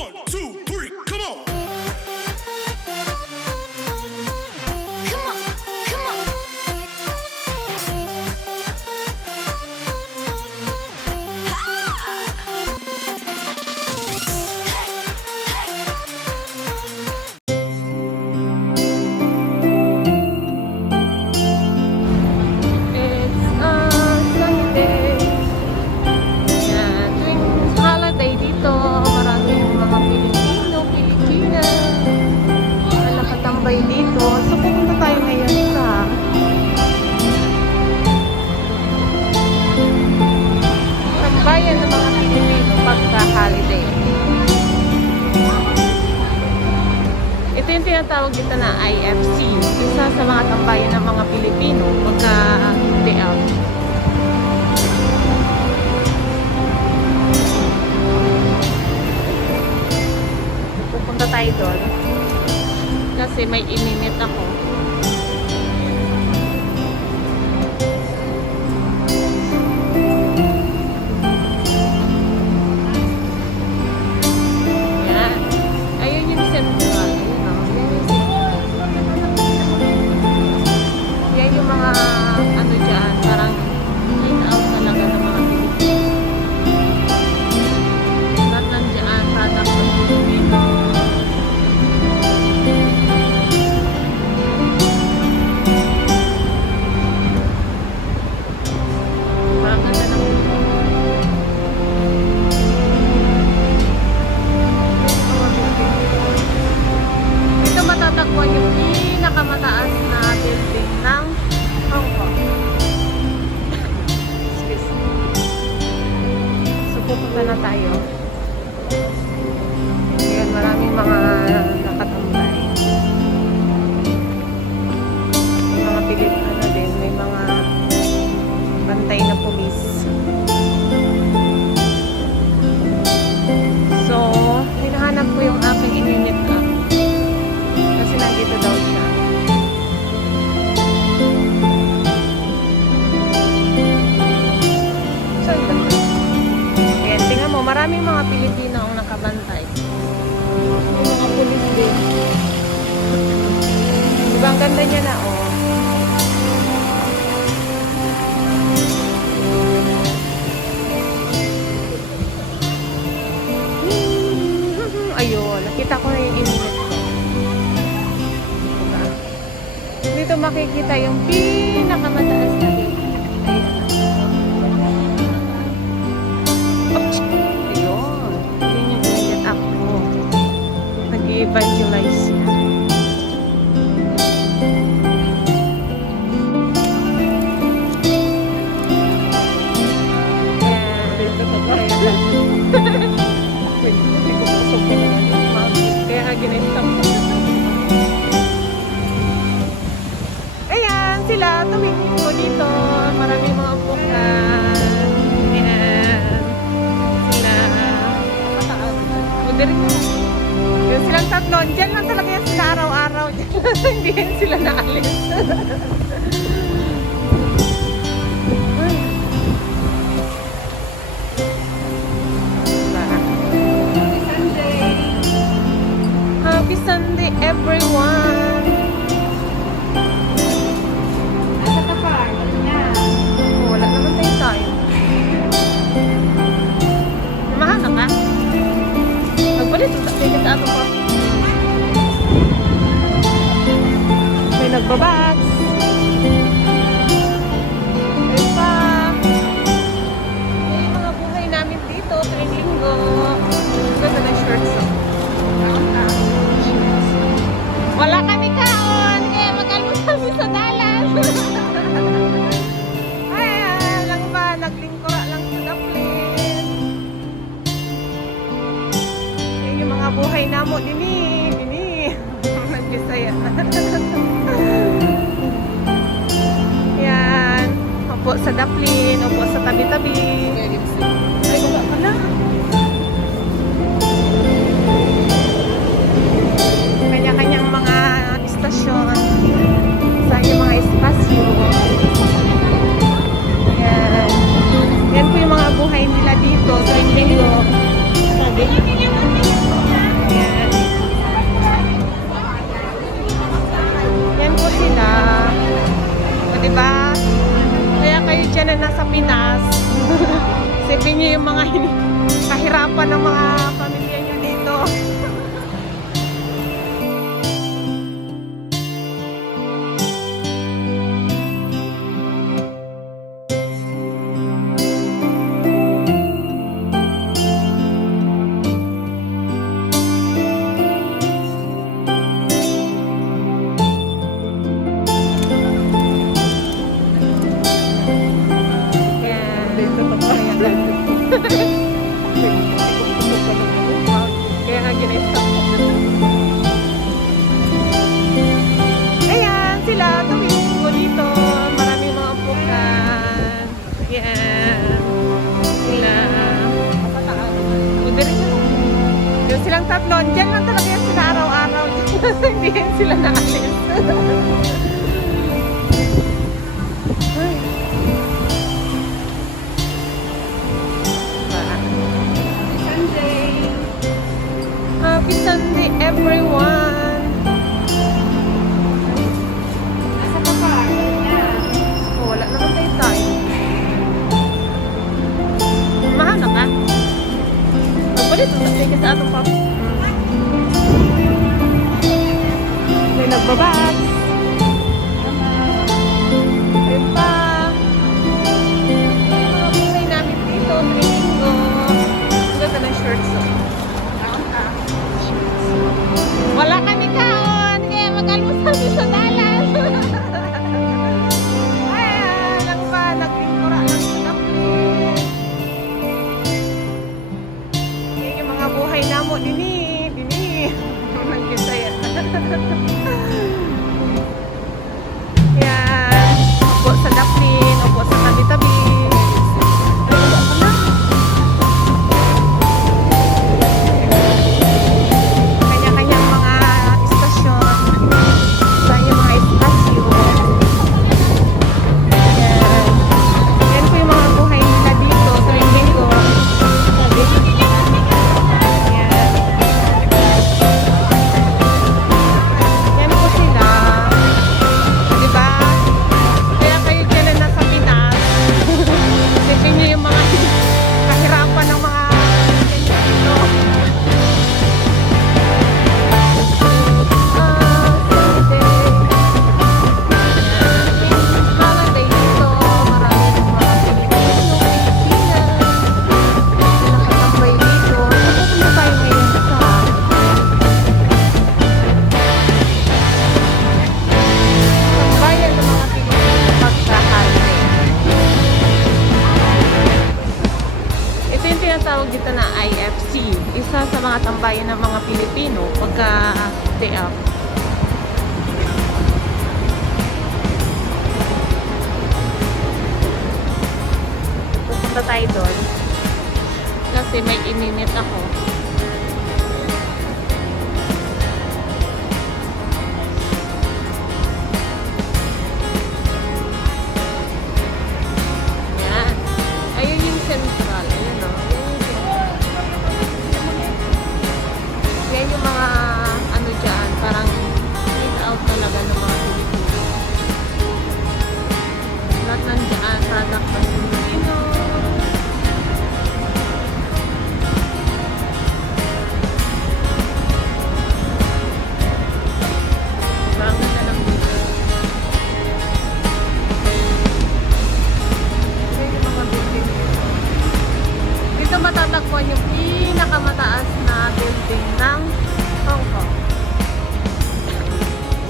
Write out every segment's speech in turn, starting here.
1, 2, 3, come on. Come on, come on. It's a Sunday. Yan. Tuwing holiday dito, maraming mga Pilipino, Pilipina na nakatambay dito. So, pupunta tayo ngayon sa tambayan ng mga Pilipino pagka-holiday. Ito yung tinatawag dito na IFC. Isa sa mga tambayan ng mga Pilipino pagka-day out. Pupunta tayo doon kasi may imimit ako. Yan. Ayun yung central. Ayun, oh. Yan yung mga ano dyan, parang in out talaga ng mga Pilipino. Lahat nandiyan, product ng Pilipino. Parang ganda ng ito matatagpuan yung pinakamataas na building ng Hong Kong. Excuse me. So pupunta na tayo. Ayan, maraming mga nakatambay. May mga Pilipino din, may mga bantay na pulis. So, hinahanap ko yung aking ininit na. Kasi nandito daw siya. Saan ba ito? Ayan, tingnan mo, maraming mga Pilipino ang nakabantay. May mga pulis din. Diba ang ganda niya na, oh. Ayun, nakita ko na yung ininit ko. Diba? Dito makikita yung pinakamataas na building. Oops! Ayun. Yun yung ininit ako. Nag-evangelize siya. Kaya ginestap ko. Ayan, sila tumingin ko dito. Maraming mga upukan. Ayan. Sila pataas. Madaling na. Yung silang tatlo. Diyan lang talaga yan sila araw-araw. Hindi yan sila naalis. Happy Sunday, everyone! Nasa ka pa? Wala naman tayo tayo. Namahan na ka? Magpalit, ticket ato ko. May nagbabags. May pa. May mga buhay namin dito, tuwing linggo. Ganda ng shorts. Wala kami kaon, kaya mag-almusal kami sa dalan. Ay, lang ba, naglingkura lang sa Daplin. Yan yung mga buhay namo, dini. Nagbisaya. Yan, upo sa Daplin, upo sa tabi-tabi. Ay, wala pa na. Kanya-kanyang mga istasyon sa yung mga espasyo. Yan. Yan po yung mga buhay nila dito sa linggo. Sabi. Yung silang tatlo, dyan lang talaga yan sila araw-araw. Hindi yan sila naalis. Ay. Sunday. Happy Sunday, everyone! Asa ka pa? Yeah. Oh, wala naman tayo. Mahal na ka? Magpalit, sabi ka sa ato pa. May nagbabat. Ayun pa. Mga kulay namin dito, training ko. Ang ganda ng shorts. Wala kami kaon, kaya mag-almusal dito sa dalan. Ayan, lang ba, nagpintura lang sa kapit. Yan yung mga buhay namo, dini. Nagkita yan. Yan, upo sa daplin, upo sa tabi-tabi. Kanya-kanyang mga istasyon. Saan yung mga istasyon. Yan. Yan po yung mga buhay nila dito tuwing linggo. Yan. Yan po sila. Diba? Kaya kayo dyan na nasa Pinas. Isipin nyo yung mga kahirapan ng mga dito. Ito yung tinatawag dito na IFC. Isa sa mga tambayan ng mga Pilipino pagka day off. Pupunta tayo doon. Kasi may ininit ako. Yan. Ayun yung central. Ayun o. Yan yung mga ano dyan. Parang eat out talaga ng mga Pilipino. Lahat nandiyan. Product ng Pilipino. Parang ganda ng dito. Yan yung mga building dito. Dito matatagpuan yung pinakamataas na building ng Hong Kong.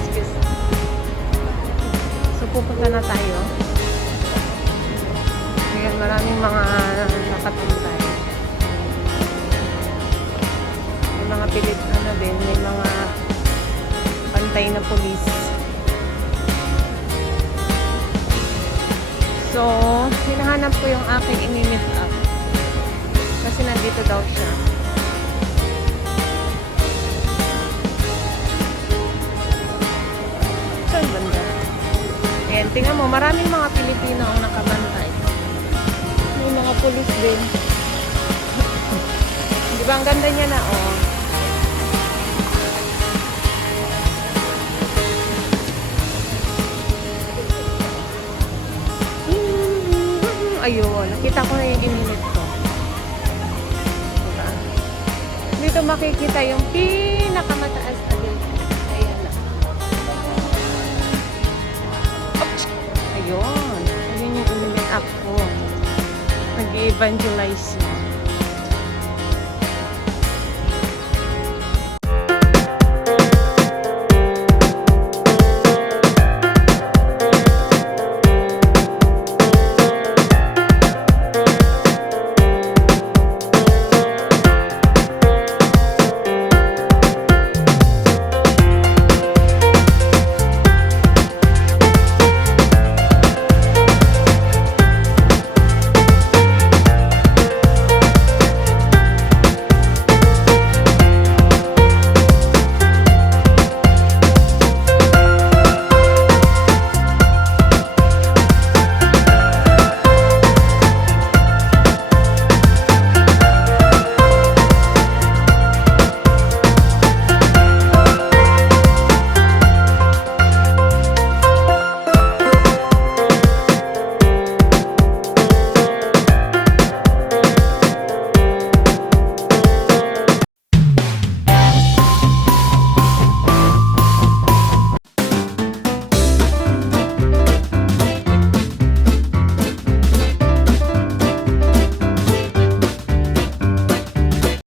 Excuse me. So pupunta na tayo. Ayan, maraming mga nakatungtay. May mga Pilipino din, may mga pantay na pulis. So, hinahanap ko yung aking ini-meet up. Kasi nandito daw siya. Saan banda? Ayan, tingnan mo, maraming mga Pilipino ang nakabantay. May mga pulis din. Di ba ang ganda niya na, oh. Ayun, nakita ko na yung ininit ko. Diba? Dito makikita yung pinakamataas na building. Ayan na. Ayun. Ayun yung ininit up ko. Nag-evangelize na.